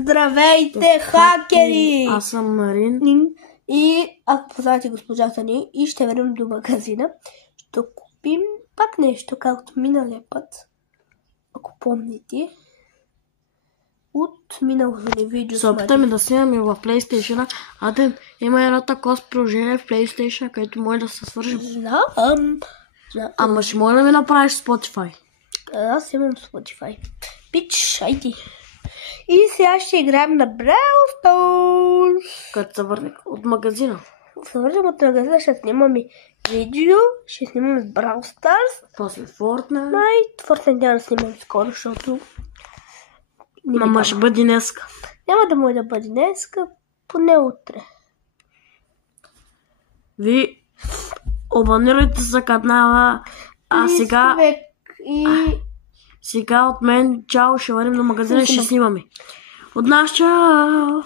Здравейте, хакери! Аз съм Марин. И ако познавате госпожата ни и ще върнем до магазина, ще купим пак нещо, както миналия път, ако помните. От миналото ни видео. Се опитаме да снимаме в PlayStation. Има едно такова приложение в PlayStation, където може да се свържем. Знам. Ама ще може да ми направиш Spotify. Аз имам Spotify. Пич, айди. И сега ще играем на Brawl Stars. Като се върнем от магазина. Се върнем от магазина, ще снимаме видео, ще снимаме Brawl Stars. После Fortnite. Fortnite няма да снимам скоро, защото... Мама ще бъде днеска. Няма да може да бъде днеска, поне утре. Ви абонирайте се канала. А сега... Сега от мен, чао, ще върнем до магазина и ще снимаме. От нас, чао!